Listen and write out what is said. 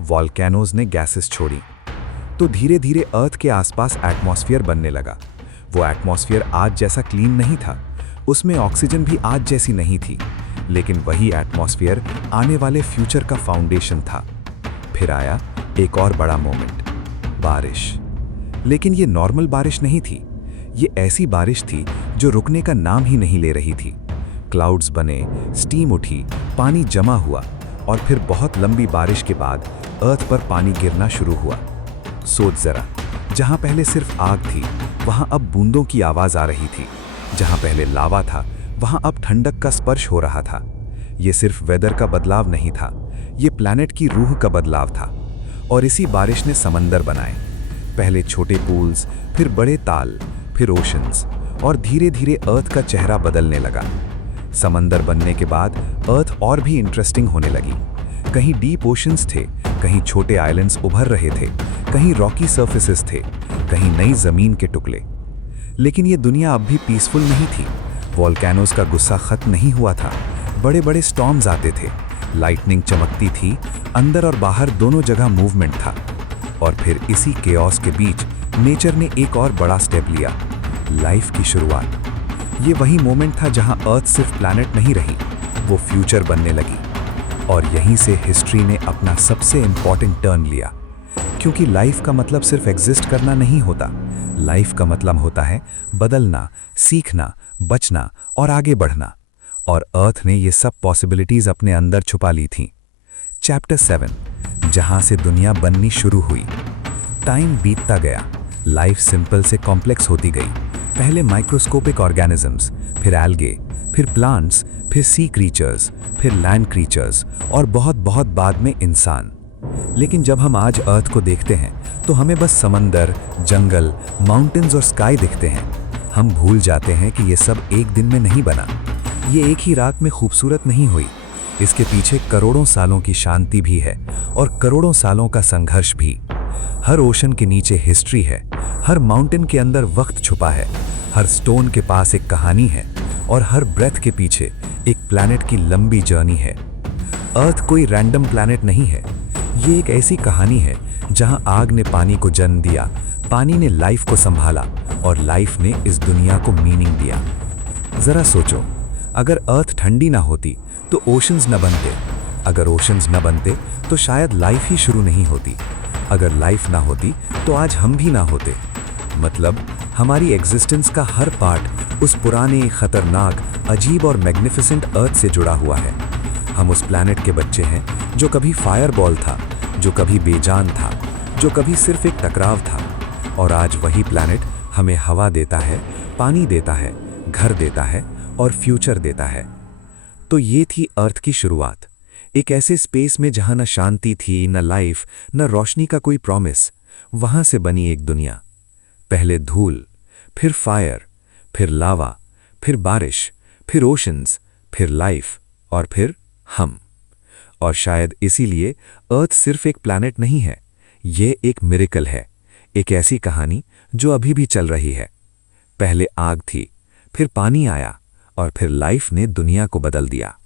Volcanoes ने gases छोड़ी, तो धीरे धीरे अर्थ के आसपास एटमॉस्फेयर बनने लगा। वो एटमॉस्फेयर आज जैसा क्लीन नहीं था, उसमें ऑक्सीजन भी आज जैसी नहीं थी, लेकिन वही एटमॉस्फेयर आने वाले फ्यूचर का फाउंडेशन था। फिर आया एक और बड़ा मोमेंट, बारिश। लेकिन ये नॉर्मल बारिश नहीं थी, ये ऐसी बारिश थी जो रुकने का नाम ही नहीं ले रही थी। क्लाउड्स बने, स्टीम उठी, पानी जमा हुआ, और फिर बहुत लंबी बारिश के बाद अर्थ पर पानी गिरना शुरू हुआ। सोच जरा, जहां पहले सिर्फ आग थी, वहां अब बूंदों की आवाज आ रही थी। जहां पहले लावा था, वहां अब ठंडक का स्पर्श हो रहा था। ये सिर्फ वेदर का बदलाव नहीं था, ये प्लैनेट की रूह का बदलाव था। और इसी बारिश ने समंदर बनाए, पहले छोटे पूल्स, फिर बड़े ताल, फिर ओशंस, और धीरे धीरे अर्थ का चेहरा बदलने लगा। समंदर बनने के बाद अर्थ और भी इंटरेस्टिंग होने लगी। कहीं डीप ओशंस थे, कहीं छोटे आइलैंड्स उभर रहे थे, कहीं रॉकी सर्फेसेस थे, कहीं नई जमीन के टुकड़े। लेकिन ये दुनिया अब भी पीसफुल नहीं थी। वॉल्केनोज का गुस्सा खत्म नहीं हुआ था। बड़े बड़े स्टॉर्म्स आते थे, लाइटनिंग चमकती थी, अंदर और बाहर दोनों जगह मूवमेंट था। और फिर इसी केओस के बीच नेचर ने एक और बड़ा स्टेप लिया, लाइफ की शुरुआत। ये वही मोमेंट था जहां अर्थ सिर्फ प्लैनेट नहीं रही, वो फ्यूचर बनने लगी। और यहीं से हिस्ट्री ने अपना सबसे इंपॉर्टेंट टर्न लिया, क्योंकि लाइफ का मतलब सिर्फ एग्जिस्ट करना नहीं होता। लाइफ का मतलब होता है बदलना, सीखना, बचना और आगे बढ़ना। और अर्थ ने ये सब पॉसिबिलिटीज अपने अंदर छुपा ली थीं। चैप्टर 7, जहां से दुनिया बननी शुरू हुई। टाइम बीतता गया, लाइफ सिंपल से कॉम्प्लेक्स होती गई। पहले माइक्रोस्कोपिक ऑर्गेनिजम्स, फिर एल्गे, फिर प्लांट्स, फिर सी क्रीचर्स, फिर लैंड क्रीचर्स, और बहुत बहुत बाद में इंसान। लेकिन जब हम आज अर्थ को देखते हैं तो हमें बस समंदर, जंगल, माउंटेन्स और स्काई दिखते हैं। हम भूल जाते हैं कि ये सब एक दिन में नहीं बना, ये एक ही रात में खूबसूरत नहीं हुई। इसके पीछे करोड़ों सालों की शांति भी है, और करोड़ों सालों का संघर्ष भी। हर ओशन के नीचे हिस्ट्री है, हर माउंटेन के अंदर वक्त छुपा है, हर स्टोन के पास एक कहानी है, और हर ब्रेथ के पीछे एक प्लैनेट की लंबी जर्नी है। अर्थ कोई रैंडम प्लैनेट नहीं है, ये एक ऐसी कहानी है जहां आग ने पानी को जन्म दिया, पानी ने लाइफ को संभाला, और लाइफ ने इस दुनिया को मीनिंग दिया। जरा सोचो, अगर अर्थ ठंडी ना होती तो ओशंस न बनते, अगर ओशंस न बनते तो शायद लाइफ ही शुरू नहीं होती, अगर लाइफ ना होती तो आज हम भी ना होते। मतलब हमारी एग्जिस्टेंस का हर पार्ट उस पुराने, खतरनाक, अजीब और मैग्निफिसेंट अर्थ से जुड़ा हुआ है। हम उस प्लैनेट के बच्चे हैं जो कभी फायरबॉल था, जो कभी बेजान था, जो कभी सिर्फ एक टकराव था, और आज वही प्लैनेट हमें हवा देता है, पानी देता है, घर देता है और फ्यूचर देता है। तो ये थी अर्थ की शुरुआत, एक ऐसे स्पेस में जहां न शांति थी, न लाइफ, न रोशनी का कोई प्रॉमिस। वहां से बनी एक दुनिया, पहले धूल, फिर फायर, फिर लावा, फिर बारिश, फिर ओशंस, फिर लाइफ, और फिर हम। और शायद इसीलिए अर्थ सिर्फ एक प्लैनेट नहीं है, ये एक मिरेकल है, एक ऐसी कहानी जो अभी भी चल रही है। पहले आग थी, फिर पानी आया, और फिर लाइफ ने दुनिया को बदल दिया।